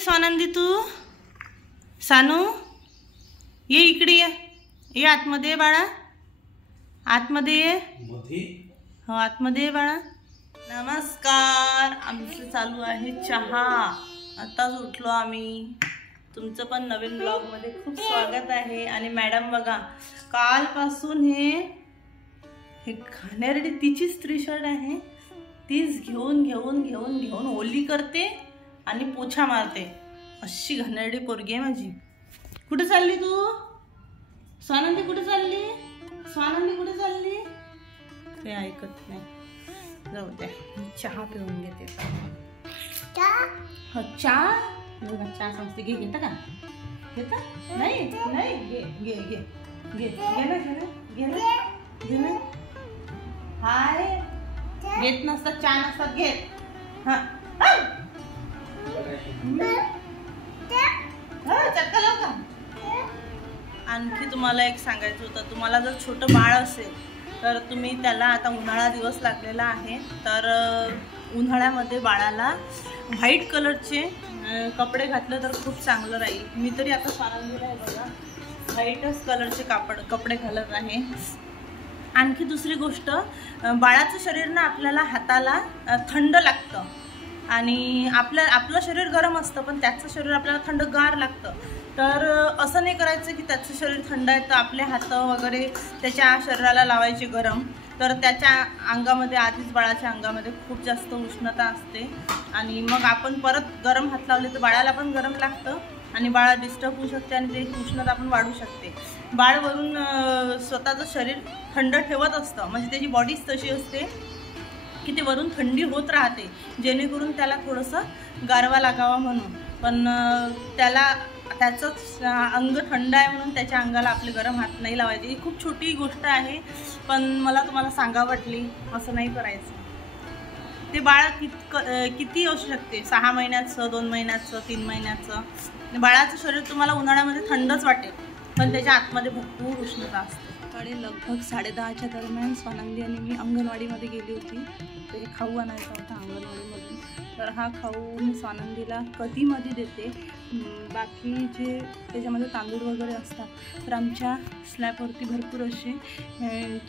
स्वानंदी तू? सानू ये इकडे ये आतमध्ये बाळा, आतमध्ये ये. हो आतमध्ये ये बाळा. नमस्कार. आमचं चालू आहे चहा. आताच उठलो आम्ही. तुमचं पण नवीन ब्लॉग मध्ये खूप स्वागत आहे. आणि मॅडम बघा कालपासून हे घाणेरडी तिचीच टी शर्ट आहे, तीच घेऊन घेऊन घेऊन घेऊन ओली करते आणि पोछा मारते. अशी घाणेरडी पोरगी आहे माझी. कुठे चालली तू? स्वानंदी कुठे चालली? स्वानंदी कुठे चालली? ते ऐकत नाही. जाऊ द्या, चहा पिऊन घेते. चहा चहा सांगते. घे. घेता का? घेता? नाही नाही. घे घे घे घे घे ना घे ना घे ना घे ना. हाय घेत नसतात, चहा नसतात घेत. हा चक्का लाव का? आणखी तुम्हाला एक सांगायचं होतं, तुम्हाला जर छोटं बाळ असेल तर तुम्ही त्याला, आता उन्हाळा दिवस लागलेला आहे, तर उन्हाळ्यामध्ये बाळाला व्हाईट कलरचे कपडे घातलं तर खूप चांगलं राहील. मी तरी आता स्वानंदीला आहे बघा व्हाईटच कलरचे कपडे घालत आहे. आणखी दुसरी गोष्ट, बाळाचं शरीर ना आपल्याला हाताला थंड लागतं आणि आपलं शरीर गरम असतं, पण त्याचं शरीर आपल्याला थंडगार लागतं. तर असं नाही करायचं की त्याचं शरीर थंड आहे तर आपले हात वगैरे त्याच्या शरीराला लावायचे गरम. तर त्याच्या अंगामध्ये, आधीच बाळाच्या अंगामध्ये खूप जास्त उष्णता असते आणि मग आपण परत गरम हात लावले तर बाळाला पण गरम लागतं आणि बाळ डिस्टर्ब होऊ शकते आणि ते उष्णता पण वाढू शकते. बाळ वरून स्वतःचं शरीर थंड ठेवत असतं, म्हणजे त्याची बॉडीच तशी असते की ते वरून थंडी होत राहते, जेणेकरून त्याला थोडंसं गारवा लागावा म्हणून. पण त्याचंच अंग थंड आहे म्हणून त्याच्या अंगाला आपले गरम हात नाही लावायचे. ही खूप छोटी गोष्ट आहे, पण मला तुम्हाला सांगा वाटली. असं नाही करायचं. ते बाळ किती असू शकते, 6 महिन्याचं, 2 महिन्याचं, 3 महिन्याचं. बाळाचं शरीर तुम्हाला उन्हाळ्यामध्ये थंडच वाटेल, पण त्याच्या आतमध्ये भरपूर उष्णता असते. सकाळी लगभग 10:30च्या दरम्यान स्वानंदी आणि मी अंगणवाडीमध्ये गेली होती. तरी खाऊ आणायचा होता अंगणवाडीमधून. तर हा खाऊ मी स्वानंदीला कधीमध्ये देते. बाकी जे त्याच्यामध्ये तांदूळ वगैरे असतात, तर आमच्या स्लॅबवरती भरपूर असे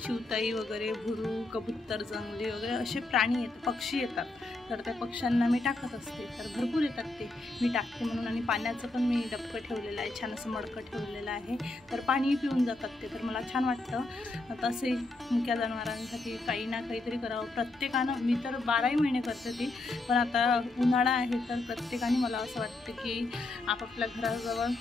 चिवताई वगैरे, भुरू, कबूतर, जंगली वगैरे असे प्राणी येतात, पक्षी येतात. तर त्या पक्ष्यांना मी टाकत असते. तर भरपूर येतात ते, मी टाकते म्हणून. आणि पाण्याचं पण मी डबकं ठेवलेलं आहे, छान असं मडकं ठेवलेलं आहे. तर पाणी पिऊन जातात ते. तर मला छान वाटतं तसे मुक्या जनावरांसाठी काही ना काहीतरी करावं प्रत्येकानं. मी तर 12ही महिने करते ती, पण आता उन्हाळा आहे तर प्रत्येकाने, मला असं वाटतं की आपापल्या घराजवळ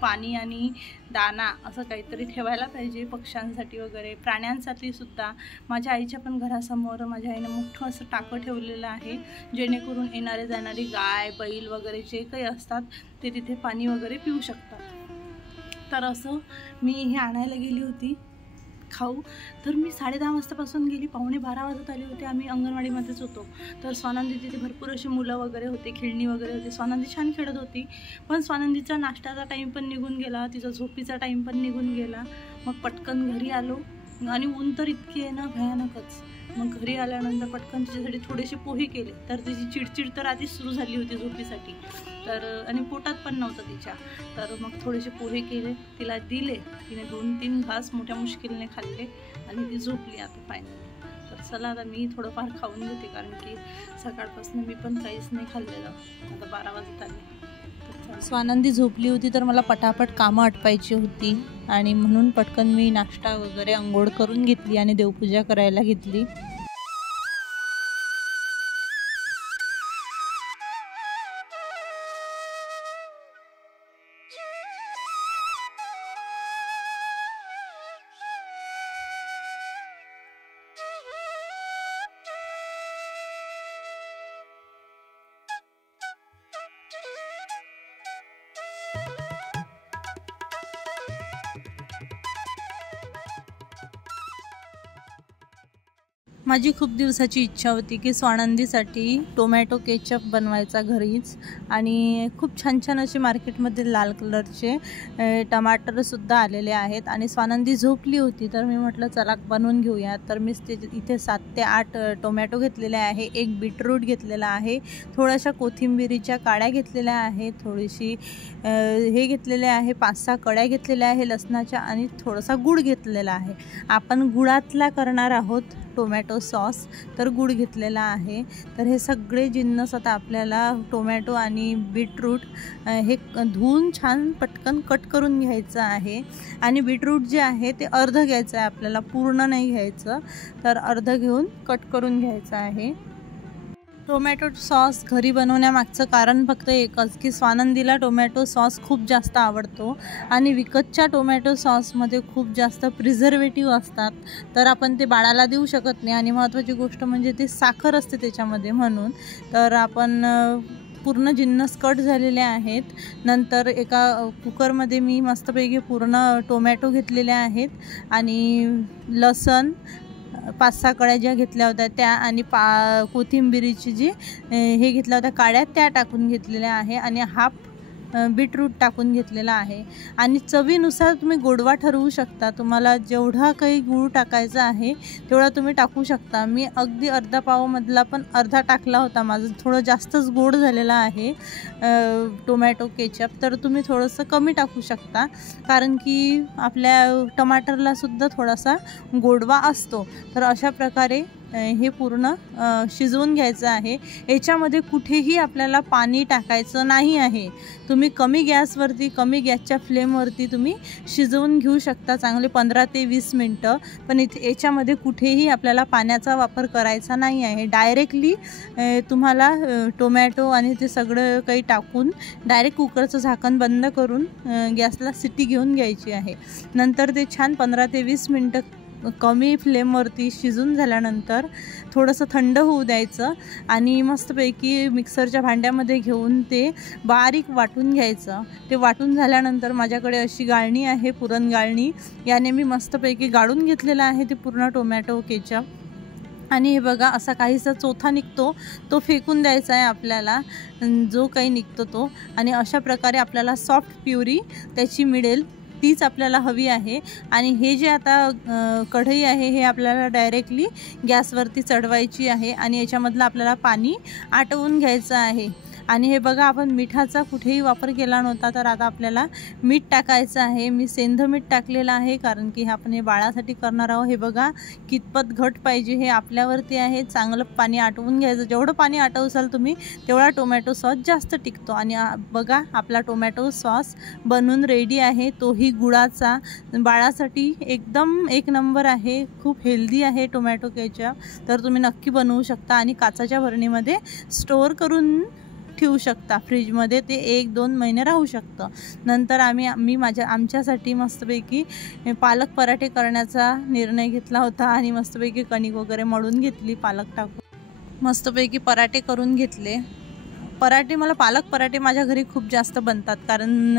पाणी आणि दाणा असं काहीतरी ठेवायला पाहिजे पक्ष्यांसाठी वगैरे, प्राण्यांसाठी सुद्धा. माझ्या आईच्या पण घरासमोर माझ्या आईनं मोठं असं टाकं ठेवलेलं आहे, जेणेकरून येणारे जाणारी गाय, बैल वगैरे जे काही असतात ते तिथे पाणी वगैरे पिऊ शकतात. तर असं मी हे आणायला गेली होती खाऊ. तर मी 10:30 वाजतापासून गेली, 11:45 वाजत आले होते. आम्ही अंगणवाडीमध्येच होतो. तर स्वानंदी तिथे भरपूर अशी मुलं वगैरे होते, खेळणी वगैरे होती. स्वानंदी छान खेळत होती, पण स्वानंदीचा नाश्त्याचा टाईम पण निघून गेला, तिचा झोपीचा टाईम पण निघून गेला. मग पटकन घरी आलो आणि ऊन तर इतकी आहे ना भयानकच. मग घरी आल्यानंतर पटकन तिच्यासाठी थोडेसे पोहे केले. तर तिची चिडचिड तर आधीच सुरू झाली होती झोपीसाठी, तर आणि पोटात पण नव्हतं तिच्या. तर मग थोडेसे पोहे केले, तिला दिले. तिने 2-3 घास मोठ्या मुश्किलने खाल्ले आणि ती झोपली आता फायनली. तर चला आता मी थोडंफार खाऊन घेते, कारण की सकाळपासून मी पण काहीच नाही खाल्लेलं. आता 12 वाजत आले. स्वानंदी झोपली होती तर मला पटापट कामं आटपायची होती आणि म्हणून पटकन मी नाश्ता वगैरे अंघोळ करून घेतली आणि देवपूजा करायला घेतली. माझी खूप दिवसाची इच्छा होती की स्वानंदीसाठी टोमॅटो केचप बनवायचा घरीच, आणि खूप छान छान असे मार्केटमध्ये लाल कलरचे टमाटरसुद्धा आलेले आहेत. आणि स्वानंदी झोपली होती तर मी म्हटलं चला बनवून घेऊया. तर मी इथे 7 ते 8 टोमॅटो घेतलेले आहे, 1 बीटरूट घेतलेला आहे, थोड्याशा कोथिंबिरीच्या काड्या घेतलेल्या आहेत, थोडीशी हे घेतलेले आहे, 5-6 कड्या घेतलेल्या आहे लसणाच्या, आणि थोडासा गूळ घेतलेला आहे. आपण गुळातला करणार आहोत टोमॅटो सॉस, तर गूळ घेतलेला आहे. तर हे सगळे जिन्नस आता आपल्याला टोमॅटो आणि बीटरूट हे धुवून छान पटकन कट करून घ्यायचं आहे. आणि बीटरूट जे आहे ते अर्ध घ्यायचं आहे आपल्याला, पूर्ण नाही घ्यायचं. तर अर्ध घेऊन कट करून घ्यायचं आहे. टोमॅटो सॉस घरी बनवण्यामागचं कारण फक्त एकच की स्वानंदीला टोमॅटो सॉस खूप जास्त आवडतो, आणि विकतच्या टोमॅटो सॉसमध्ये खूप जास्त प्रिझर्वेटिव्ह असतात, तर आपण ते बाळाला देऊ शकत नाही. आणि महत्त्वाची गोष्ट म्हणजे ती साखर असते त्याच्यामध्ये, म्हणून तर आपण पूर्ण जिन्नस कट झालेले आहेत. नंतर एका कुकरमध्ये मी मस्तपैकी पूर्ण टोमॅटो घेतलेले आहेत, आणि लसण 5-6 कळ्या ज्या घेतल्या होत्या त्या, आणि कोथिंबिरीची जी हे घेतल्या होत्या काड्या त्या टाकून घेतलेल्या आहे, आणि हाफ बीटरूट टाकून घेतलेला आहे. आणि चवीनुसार तुम्ही गोडवा ठरवू शकता, तुम्हाला जेवढा काही गूळ टाकायचा आहे तेवढा तुम्ही टाकू शकता. मी अगदी अर्धा पावमधला पण अर्धा टाकला होता, माझं थोडं जास्तच गोड झालेला आहे टोमॅटो केचप, तर तुम्ही थोडंसं कमी टाकू शकता, कारण की आपल्या टमाटरला सुद्धा थोडासा गोडवा असतो. तर अशा प्रकारे हे पूर्ण शिजवून घ्यायचं आहे. याच्यामध्ये कुठेही आपल्याला पाणी टाकायचं नाही आहे. तुम्ही कमी गॅसवरती, कमी गॅसच्या फ्लेमवरती तुम्ही शिजवून घेऊ शकता चांगले 15 ते 20 मिनटं. पण याच्यामध्ये कुठेही आपल्याला पाण्याचा वापर करायचा नाही आहे. डायरेक्टली तुम्हाला टोमॅटो आणि ते सगळं काही टाकून डायरेक्ट कुकरचं झाकण बंद करून गॅसला शिट्टी घेऊन घ्यायची आहे. नंतर ते छान 15 ते 20 मिनटं कमी फ्लेमवरती शिजून झाल्यानंतर थोडंसं थंड होऊ द्यायचं, आणि मस्तपैकी मिक्सरच्या भांड्यामध्ये घेऊन ते बारीक वाटून घ्यायचं. ते वाटून झाल्यानंतर माझ्याकडे अशी गाळणी आहे, पुरण गाळणी, याने मी मस्तपैकी गाळून घेतलेलं आहे ते पूर्ण टोमॅटो केचप. आणि हे बघा असा काहीसा चोथा निघतो, तो फेकून द्यायचा आहे आपल्याला, जो काही निघतो तो. आणि अशा प्रकारे आपल्याला सॉफ्ट प्युरी त्याची मिळेल, तीच आपल्याला हवी आहे. आणि हे जे आता कढई आहे हे आपल्याला डायरेक्टली गॅसवरती चढवायची आहे, आणि याच्यामधलं आपल्याला पाणी आटवून घ्यायचं आहे. आणि हे बघा आपण मिठाचा कुठेही वापर केला नव्हता, तर आता आपल्याला मीठ टाकायचं आहे. मी सेंध मीठ टाकलेलं आहे, कारण की आपण हे बाळासाठी करणार आहोत. हे बघा कितपत घट पाहिजे हे आपल्यावरती आहे. चांगलं पाणी आटवून घ्यायचं, जेवढं पाणी आटवसाल तुम्ही तेवढा टोमॅटो सॉस जास्त टिकतो. आणि बघा आपला टोमॅटो सॉस बनून रेडी आहे, तोही गुळाचा. बाळासाठी एकदम 1 नंबर आहे, खूप हेल्दी आहे टोमॅटो केचप. तर तुम्ही नक्की बनवू शकता, आणि काचेच्या भरणीमध्ये स्टोअर करून ठेवू शकता फ्रीजमध्ये, ते 1-2 महिने राहू शकतं. नंतर आमच्यासाठी मस्तपैकी पालक पराठे करण्याचा निर्णय घेतला होता, आणि मस्तपैकी कणिक वगैरे मळून घेतली, पालक टाकून मस्तपैकी पराठे करून घेतले. मला पालक पराठे माझ्या घरी खूप जास्त बनतात, कारण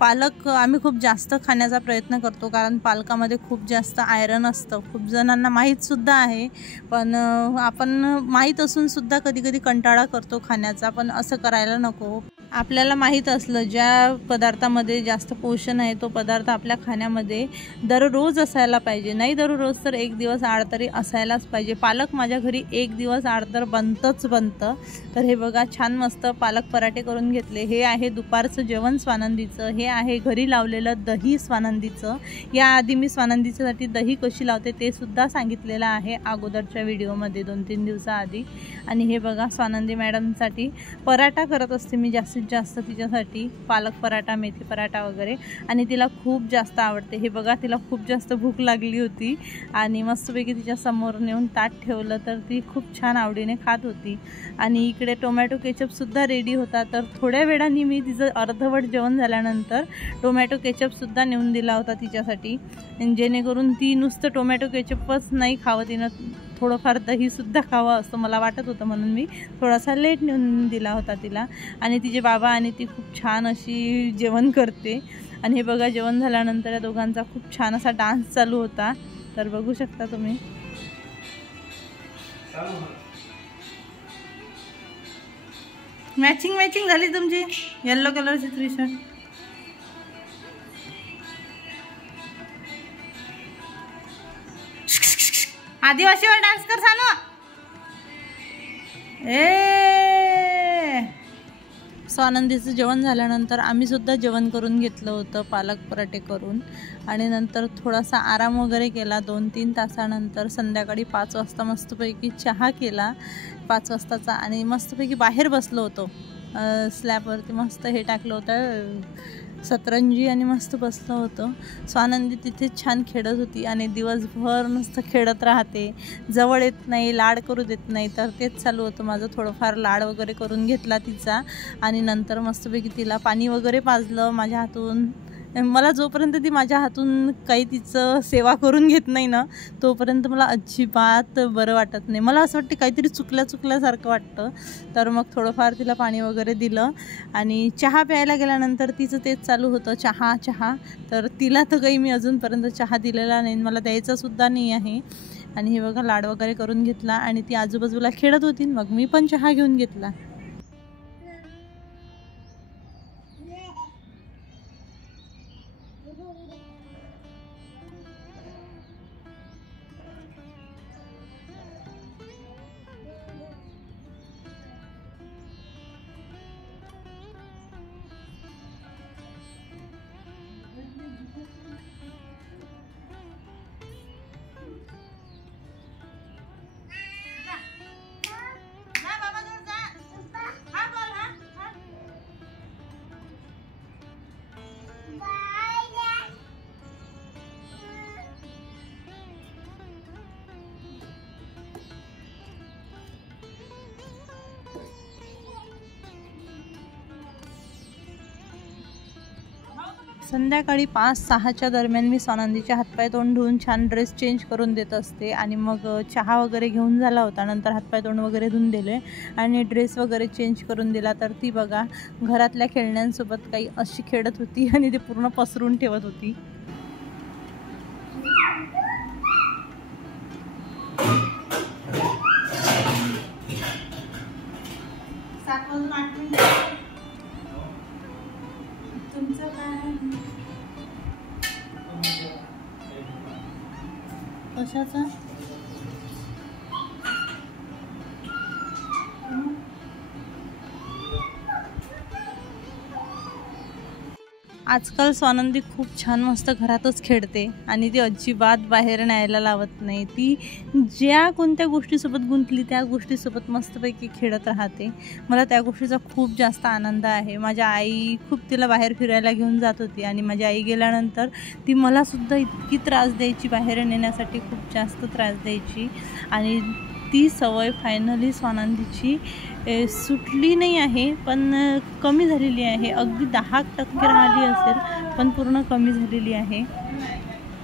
पालक आम्ही खूप जास्त खाण्याचा प्रयत्न करतो, कारण पालकामध्ये खूप जास्त आयरन असतं. खूप जणांना माहीतसुद्धा आहे, पण आपण माहीत असूनसुद्धा कधी कधी कंटाळा करतो खाण्याचा. पण असं करायला नको. आपल्याला माहीत असलं ज्या पदार्थामध्ये जास्त पोषण आहे तो पदार्थ आपल्या खाण्यामध्ये दररोज असायला पाहिजे. नाही दररोज तर 1 दिवस आड तरी असायलाच पाहिजे. पालक माझ्या घरी 1 दिवस आड तर बनतं. तर हे बघा छान मस्त पालक पराठे करून घेतले. हे आहे दुपारचं जेवण स्वानंदीचं. हे आहे घरी लावलेलं दही स्वानंदीचं. याआधी मी स्वानंदीच्यासाठी दही कशी लावते ते सुद्धा सांगितलेलं आहे अगोदरच्या व्हिडिओमध्ये 2-3 दिवसाआधी. आणि हे बघा स्वानंदी मॅडमसाठी पराठा करत असते मी जास्त तिच्यासाठी, पालक पराठा, मेथी पराठा वगैरे, आणि तिला खूप जास्त आवडते. हे बघा तिला खूप जास्त भूक लागली होती, आणि मस्तपैकी तिच्या समोर नेऊन ताट ठेवलं तर ती खूप छान आवडीने खात होती. आणि इकडे टोमॅटो केचपसुद्धा रेडी होता. तर थोड्या वेळाने मी तिचं अर्धवट जेवण झाल्यानंतर टोमॅटो केचपसुद्धा नेऊन दिला होता तिच्यासाठी, जेणेकरून ती नुसतं टोमॅटो केचपच नाही खावं, तिनं थोडंफार दहीसुद्धा खावं असं मला वाटत होतं, म्हणून मी थोडासा लेट नेऊन दिला होता तिला. आणि तिचे बाबा आणि ती खूप छान अशी जेवण करते. आणि हे बघा जेवण झाल्यानंतर या दोघांचा खूप छान असा डान्स चालू होता, तर बघू शकता तुम्ही. मॅचिंग मॅचिंग झाली तुमची येल्लो कलरची टी शर्ट. आदिवासीवर डान्स कर सानू. स्वानंदीचं जेवण झाल्यानंतर आम्ही सुद्धा जेवण करून घेतलं होतं, पालक पराठे करून. आणि नंतर थोडासा आराम वगैरे केला. 2-3 तासानंतर संध्याकाळी 5 वाजता मस्तपैकी चहा केला 5 वाजताचा. आणि मस्तपैकी बाहेर बसलो होतो स्लॅबवरती. मस्त हे टाकलं होतं सतरंजी आणि मस्त बसलो होतो. स्वानंदी तिथे छान खेळत होती आणि दिवसभर नुसतं खेळत राहते, जवळ येत नाही, लाड करू देत नाही. तर तेच चालू होतं माझं. थोडंफार लाड वगैरे करून घेतला तिचा आणि नंतर मस्तपैकी तिला पाणी वगैरे पाजलं माझ्या हातून. मला जोपर्यंत ती माझ्या हातून काही तिचं सेवा करून घेत नाही ना तोपर्यंत मला अजिबात बरं वाटत नाही. मला असं वाटतं काहीतरी चुकल्यासारखं वाटतं. तर मग थोडंफार तिला पाणी वगैरे दिलं आणि चहा प्यायला गेल्यानंतर तिचं तेच चालू होतं, चहा. तर तिला तर काही मी अजूनपर्यंत चहा दिलेला नाही, मला द्यायचासुद्धा नाही आहे. आणि हे बघा लाड वगैरे करून घेतला आणि ती आजूबाजूला खेळत होती. मग मी पण चहा घेऊन घेतला. संध्याकाळी 5-6च्या दरम्यान मी स्वानंदीचे हातपाय तोंड धुवून छान ड्रेस चेंज करून देत असते. आणि मग चहा वगैरे घेऊन झाला होता. नंतर हातपाय तोंड वगैरे धुवून दिले आणि ड्रेस वगैरे चेंज करून दिला. तर ती बघा घरातल्या खेळण्यांसोबत काही अशी खेळत होती आणि ते पूर्ण पसरून ठेवत होती. तुमचं काय कशाचा आजकाल स्वानंदी खूप छान मस्त घरातच खेळते आणि ती अजिबात बाहेर न्यायला लावत नाही. ती ज्या कोणत्या गोष्टीसोबत गुंतली त्या गोष्टीसोबत मस्तपैकी खेळत राहते. मला त्या गोष्टीचा खूप जास्त आनंद आहे. माझ्या आई खूप तिला बाहेर फिरायला घेऊन जात होती आणि माझी आई गेल्यानंतर ती मलासुद्धा इतकी त्रास द्यायची, बाहेर नेण्यासाठी खूप जास्त त्रास द्यायची. आणि ती सवय फायनली स्वानंदीची सुटली नाही आहे पण कमी झालेली आहे. अगदी 10% राहिली असेल पण पूर्ण कमी झालेली आहे.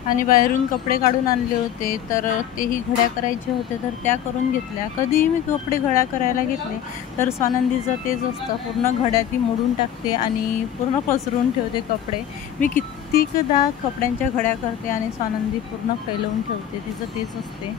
आणि बाहेरून कपडे काढून आणले होते तर तेही घड्या करायचे होते तर त्या करून घेतल्या. कधीही मी कपडे घड्या करायला घेतले तर स्वानंदीचं तेच असतं, पूर्ण घड्या ती मोडून टाकते आणि पूर्ण पसरून ठेवते कपडे. मी कित्येकदा कपड्यांच्या घड्या करते आणि स्वानंदी पूर्ण फैलवून ठेवते, तिचं तेच असते.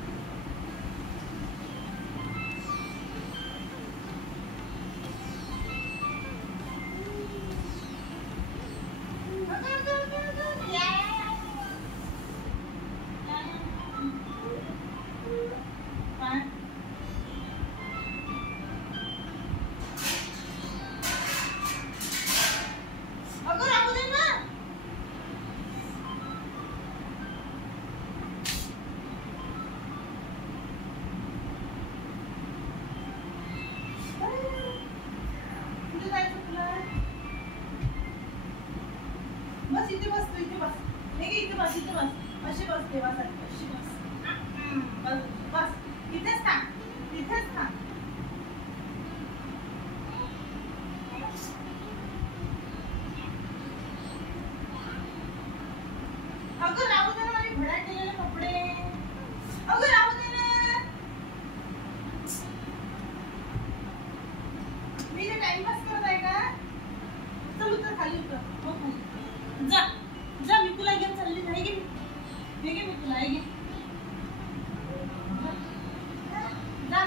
बस इथे बस, तू इथे बस, नाही इथे बस, इथे बस, अशी बस देवासाठी, अशी बस, बस बस, इथेच थांब, इथेच थांब. अगं राहू दे ना माझे घड्या केलेले कपडे, अगं राहू दे ना, मी जे टाइमपास करत आहे का. चल उतर खाली, उतर हो खाली जा जा, मी तुला घेऊन चालली नाही गे, मी तुला आहे गे जा.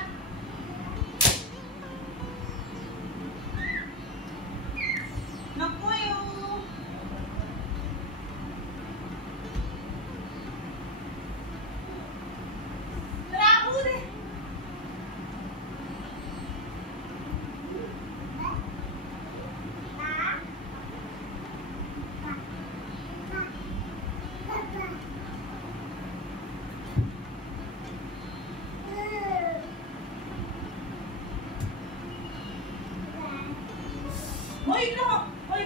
हो इकडे हो, हो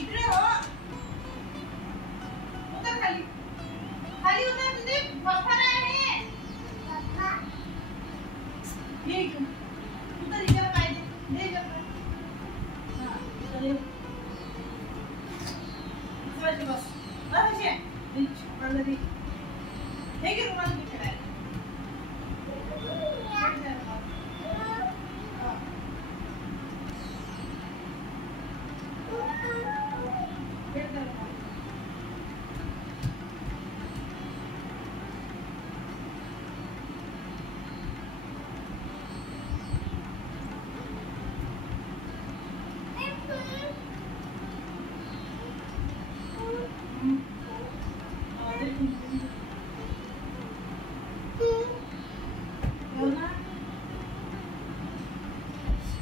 इकडे हो, उतर खाली, खाली उतर, तुझे पप्पा आहे ये इकडे, उतर इकडे पाहिजे दे इकडे हां चल बस बस बस ये पडलं दे हे घे रुमाल घे खेळायला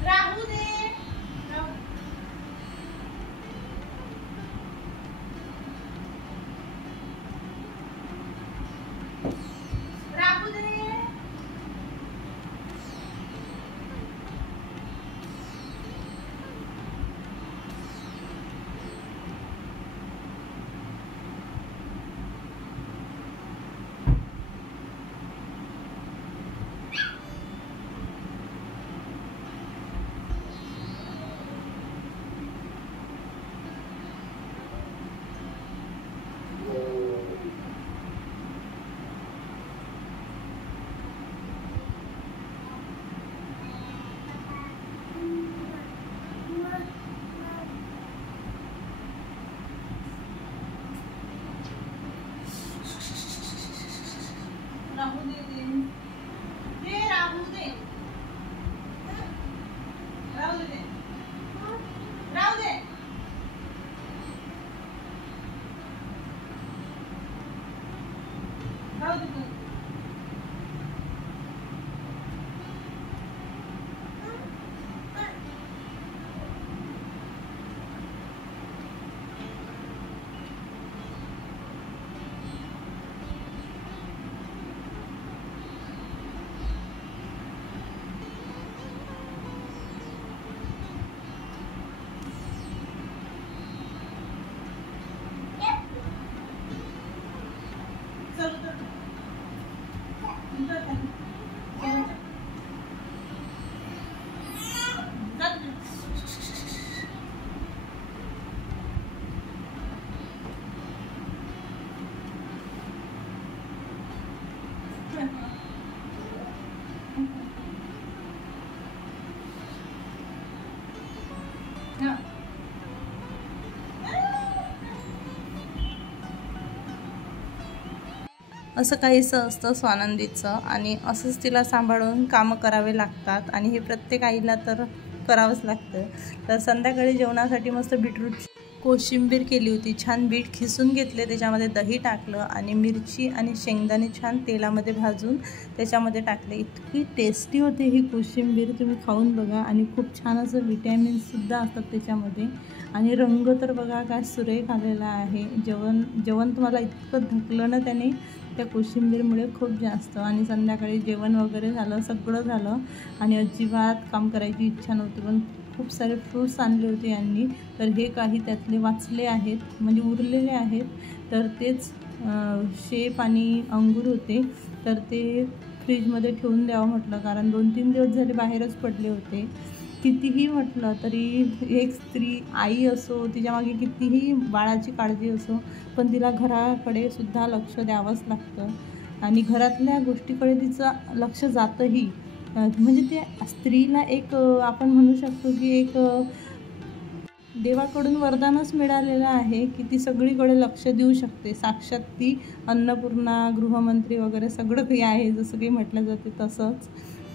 राहू दे राहू दे राहू दे ये राहू दे राहू दे राहू दे राहू दे असं काहीसं असतं स्वानंदीचं आणि असंच तिला सांभाळून कामं करावे लागतात आणि हे प्रत्येक आईला तर करावंच लागतं. तर संध्याकाळी जेवणासाठी मस्त बीटरूट कोशिंबीर केली होती. छान बीट खिसून घेतले, त्याच्यामध्ये दही टाकलं आणि मिरची आणि शेंगदाणे छान तेलामध्ये भाजून त्याच्यामध्ये टाकले. इतकी टेस्टी होते ही कोशिंबीर, तुम्ही खाऊन बघा. आणि खूप छान असं विटॅमिन्ससुद्धा असतात त्याच्यामध्ये. आणि रंग तर बघा काय सुरेख आलेला आहे. जेवण तुम्हाला इतकं धकलं ना त्याने त्या कोशिंबीरमुळे खूप जास्त. आणि संध्याकाळी जेवण वगैरे झालं, सगळं झालं आणि अजिबात काम करायची इच्छा नव्हती. पण खूप सारे फ्रूट्स आणले होते यांनी, तर हे काही त्यातले वाचले आहेत, म्हणजे उरलेले आहेत. तर तेच शेप आणि अंगूर होते, तर ते फ्रीजमध्ये ठेवून द्यावं म्हटलं, कारण 2-3 दिवस झाले बाहेरच पडले होते. कितीही म्हटलं तरी एक स्त्री आई असो, तिच्यामागे कितीही बाळाची काळजी असो, पण तिला घराकडे सुद्धा लक्ष द्यावंच लागतं. आणि घरातल्या गोष्टीकडे तिचं लक्ष जातंही. म्हणजे ते स्त्रीला एक आपण म्हणू शकतो की एक देवाकडून वरदानच मिळालेलं आहे की ती सगळीकडे लक्ष देऊ शकते. साक्षात ती अन्नपूर्णा, गृहमंत्री वगैरे सगळं काही आहे, जसं काही म्हटलं जाते तसंच.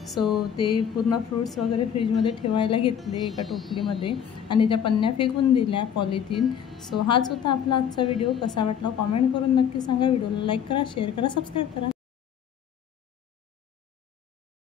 सो ते पूर्ण फ्रूट्स वगैरे फ्रीजमध्ये ठेवायला घेतले एका टोपलीमध्ये आणि त्या पन्न्या फेकून दिल्या, पॉलिथिन. सो हाच होता आपला आजचा व्हिडिओ. कसा वाटला कॉमेंट करून नक्की सांगा. व्हिडिओला लाईक करा, शेअर करा, सबस्क्राईब करा.